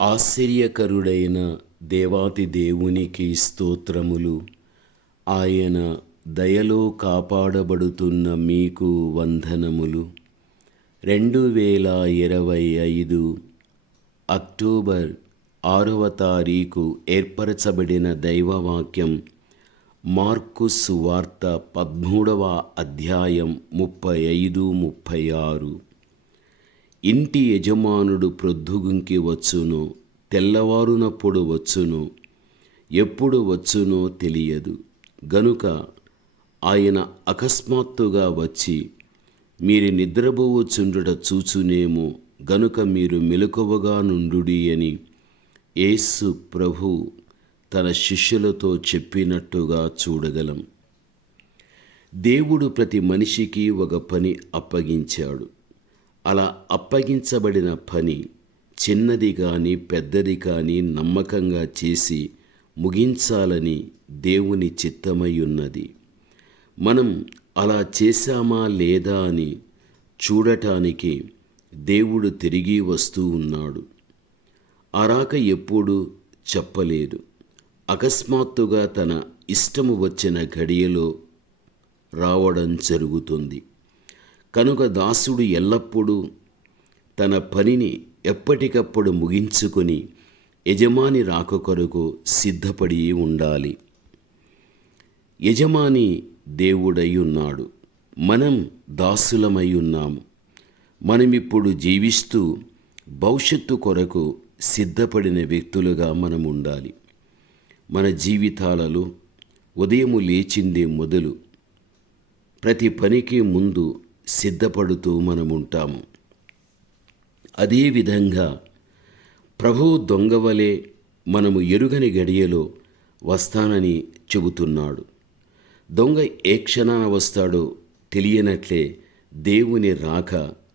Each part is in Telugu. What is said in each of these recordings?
ఆశ్చర్యకరుడైన దేవాతి దేవునికి స్తోత్రములు. ఆయన దయలో కాపాడబడుతున్న మీకు వందనములు. రెండు వేల ఇరవై ఐదు అక్టోబర్ ఆరవ తారీఖు ఏర్పరచబడిన దైవవాక్యం మార్కు సువార్త పద్మూడవ అధ్యాయం ముప్పై ఐదు ముప్పై ఆరు. ఇంటి యజమానుడు ప్రొద్దుగుంకి వచ్చును తెల్లవారునప్పుడు వచ్చును ఎప్పుడు వచ్చునో తెలియదు. గనుక ఆయన అకస్మాత్తుగా వచ్చి మీరు నిద్రపోవచ్చుండుట చూచునేమో గనుక మీరు మెలకువగా నుండుడి అని యేసు ప్రభు తన శిష్యులతో చెప్పినట్టుగా చూడగలం. దేవుడు ప్రతి మనిషికి ఒక పని అప్పగించాడు. అలా అప్పగించబడిన పని చిన్నది కానీ పెద్దది కానీ నమ్మకంగా చేసి ముగించాలని దేవుని చిత్తమై ఉన్నది మనం అలా చేశామా లేదా అని చూడటానికి దేవుడు తిరిగి వస్తూ ఉన్నాడు. అరాక ఎప్పుడు చెప్పలేదు. అకస్మాత్తుగా తన ఇష్టము వచ్చిన ఘడియలో రావడం జరుగుతుంది. కనుక దాసుడు ఎల్లప్పుడూ తన పనిని ఎప్పటికప్పుడు ముగించుకొని యజమాని రాక కొరకు సిద్ధపడి ఉండాలి. యజమాని దేవుడై ఉన్నాడు. మనం దాసులమై ఉన్నాము మనమిప్పుడు జీవిస్తూ భవిష్యత్తు కొరకు సిద్ధపడిన వ్యక్తులుగా మనం ఉండాలి మన జీవితాలలో ఉదయము లేచిందే మొదలు. ప్రతి పనికి ముందు సిద్ధపడుతూ మనముంటాము. అదేవిధంగా ప్రభు దొంగవలే మనము ఎరుగని గడియలో వస్తానని చెబుతున్నాడు. దొంగ ఏ క్షణాన వస్తాడో తెలియనట్లే దేవుని రాక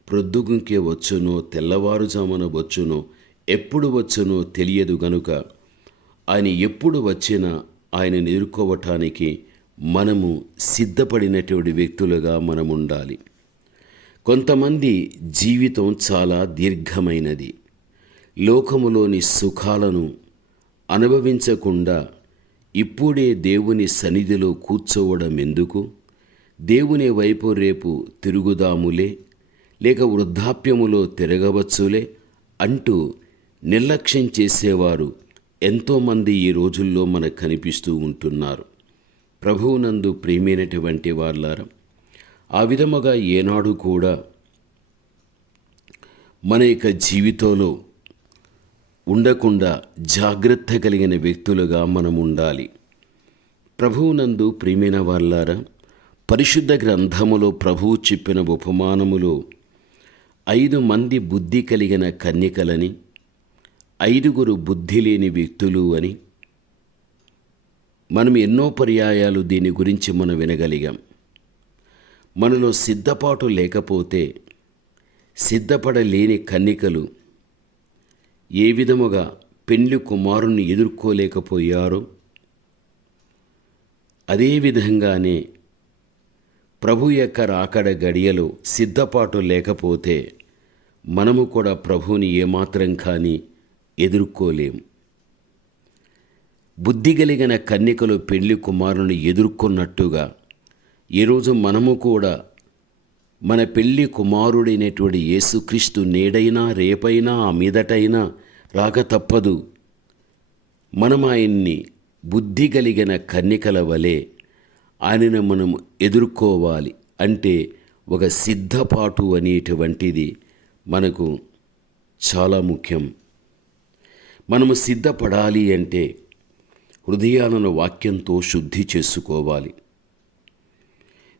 ప్రొద్దుగుంకే వచ్చునో తెల్లవారుజామున వచ్చునో ఎప్పుడు వచ్చునో తెలియదు గనుక ఆయన ఎప్పుడు వచ్చినా ఆయన ఎదుర్కోవటానికి మనము సిద్ధపడినటువంటి వ్యక్తులుగా మనం ఉండాలి కొంతమంది జీవితం చాలా దీర్ఘమైనది. లోకములోని సుఖాలను అనుభవించకుండా ఇప్పుడే దేవుని సన్నిధిలో కూర్చోవడం ఎందుకు దేవుని వైపు రేపు తిరుగుదాములే లేక వృద్ధాప్యములో తిరగవచ్చులే అంటూ నిర్లక్ష్యం చేసేవారు ఎంతోమంది ఈ రోజుల్లో మనకు కనిపిస్తూ ఉంటున్నారు. ప్రభువునందు ప్రేమైనటువంటి వాళ్ళారా ఆ విధముగా ఏనాడు కూడా మన యొక్క జీవితంలో ఉండకుండా జాగ్రత్త కలిగిన వ్యక్తులుగా మనం ఉండాలి. ప్రభువునందు ప్రియమైన వాళ్ళారా పరిశుద్ధ గ్రంథములో ప్రభువు చెప్పిన ఉపమానములో ఐదు మంది బుద్ధి కలిగిన కన్యకలని ఐదుగురు బుద్ధి లేని వ్యక్తులు అని మనం ఎన్నో పర్యాయాలు దీని గురించి మనం వినగలిగాం. మనలో సిద్ధపాటు లేకపోతే సిద్ధపడలేని కన్నికలు ఏ విధముగా పెండ్లి కుమారుణ్ణి ఎదుర్కోలేకపోయారో అదేవిధంగానే ప్రభు యొక్క రాకడ గడియలో సిద్ధపాటు లేకపోతే మనము కూడా ప్రభువుని ఏమాత్రం కానీ ఎదుర్కోలేము బుద్ధి కలిగిన కన్నికలు పెళ్ళి కుమారుని ఎదుర్కొన్నట్టుగా ఈరోజు మనము కూడా మన పెళ్ళి కుమారుడైనటువంటి యేసుక్రీస్తు నేడైనా రేపైనా ఆ మీదటైనా రాక తప్పదు. మనం ఆయన్ని బుద్ధి కలిగిన కన్నికల వలె ఆయనను మనం ఎదుర్కోవాలి అంటే ఒక సిద్ధపాటు అనేటువంటిది మనకు చాలా ముఖ్యం. మనము సిద్ధపడాలి అంటే హృదయాలను వాక్యంతో శుద్ధి చేసుకోవాలి.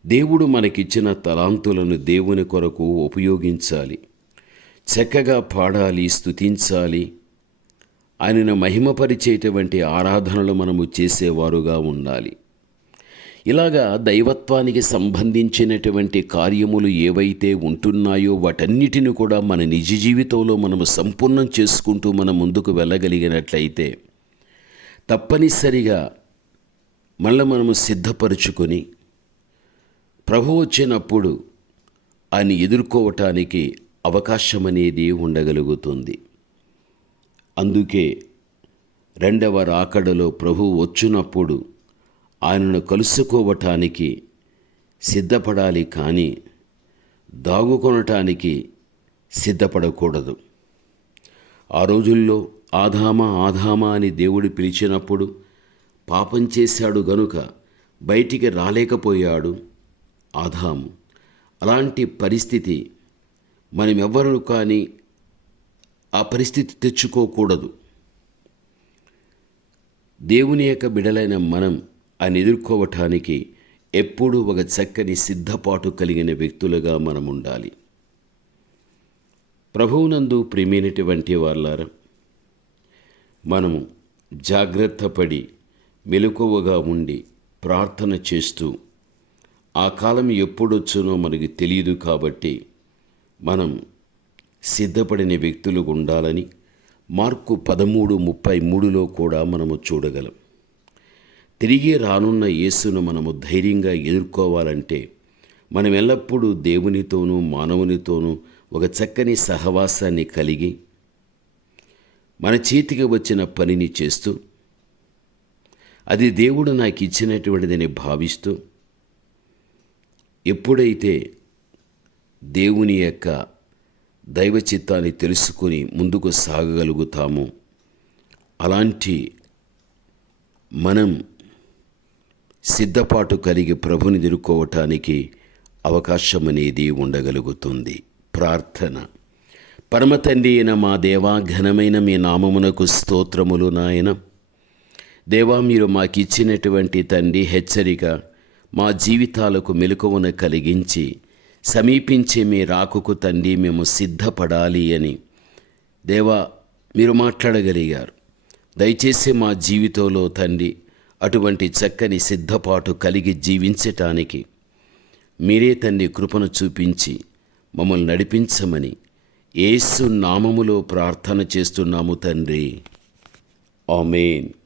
దేవుడు మనకిచ్చిన తలాంతులను దేవుని కొరకు ఉపయోగించాలి. చక్కగా పాడాలి స్థుతించాలి ఆయనను మహిమపరిచేటువంటి ఆరాధనలు మనము చేసేవారుగా ఉండాలి. ఇలాగా దైవత్వానికి సంబంధించినటువంటి కార్యములు ఏవైతే ఉంటున్నాయో వాటన్నిటిని కూడా మన నిజ జీవితంలో మనము సంపూర్ణం చేసుకుంటూ మనం ముందుకు వెళ్ళగలిగినట్లయితే తప్పనిసరిగా మళ్ళీ మనము సిద్ధపరుచుకొని ప్రభు వచ్చినప్పుడు ఆయన ఎదుర్కోవటానికి అవకాశం అనేది ఉండగలుగుతుంది. అందుకే రెండవ రాకడలో ప్రభు వచ్చినప్పుడు ఆయనను కలుసుకోవటానికి సిద్ధపడాలి కానీ దాగుకొనటానికి సిద్ధపడకూడదు. ఆ రోజుల్లో ఆధామా ఆధామా అని దేవుడు పిలిచినప్పుడు పాపం చేశాడు గనుక బయటికి రాలేకపోయాడు. ఆదాము అలాంటి పరిస్థితి మనమెవ్వరూ కానీ ఆ పరిస్థితి తెచ్చుకోకూడదు. దేవుని యొక్క బిడలైన మనం ఆయన ఎదుర్కోవటానికి ఎప్పుడూ ఒక చక్కని సిద్ధపాటు కలిగిన వ్యక్తులుగా మనం ఉండాలి ప్రభువునందు ప్రియమైనటువంటి వాళ్ళారా మనము జాగ్రత్త పడి మెలకువగా ఉండి ప్రార్థన చేస్తూ ఆ కాలం ఎప్పుడొచ్చునో మనకి తెలియదు కాబట్టి మనం సిద్ధపడిన వ్యక్తులు ఉండాలని మార్కు పదమూడు ముప్పై మూడులో కూడా మనము చూడగలం. తిరిగి రానున్న యేసును మనము ధైర్యంగా ఎదుర్కోవాలంటే మనం ఎల్లప్పుడూ దేవునితోనూ మానవునితోనూ ఒక చక్కని సహవాసాన్ని కలిగి మన చేతికి వచ్చిన పనిని చేస్తూ అది దేవుడు నాకు ఇచ్చినటువంటిదని భావిస్తూ ఎప్పుడైతే దేవుని యొక్క దైవ చిత్తాన్ని తెలుసుకొని ముందుకు సాగగలుగుతామో అలాంటి మనం సిద్ధపాటు కలిగి ప్రభుని ఎదుర్కోవటానికి అవకాశం అనేది ఉండగలుగుతుంది. ప్రార్థన. పరమ తండ్రి అయిన మా దేవా ఘనమైన మీ నామమునకు స్తోత్రములు నాయన. దేవా మీరు మాకిచ్చినటువంటి తండ్రి హెచ్చరిక మా జీవితాలకు మెలకువను కలిగించి సమీపించే మీ రాకుకు తండ్రి మేము సిద్ధపడాలి అని. దేవా మీరు మాట్లాడగలిగారు. దయచేసి మా జీవితంలో తండ్రి అటువంటి చక్కని సిద్ధపాటు కలిగి జీవించటానికి మీరే తండ్రి కృపను చూపించి మమ్మల్ని నడిపించమని ఏసు నామములో ప్రార్థన చేస్తున్నాము తండ్రి. ఆమెన్.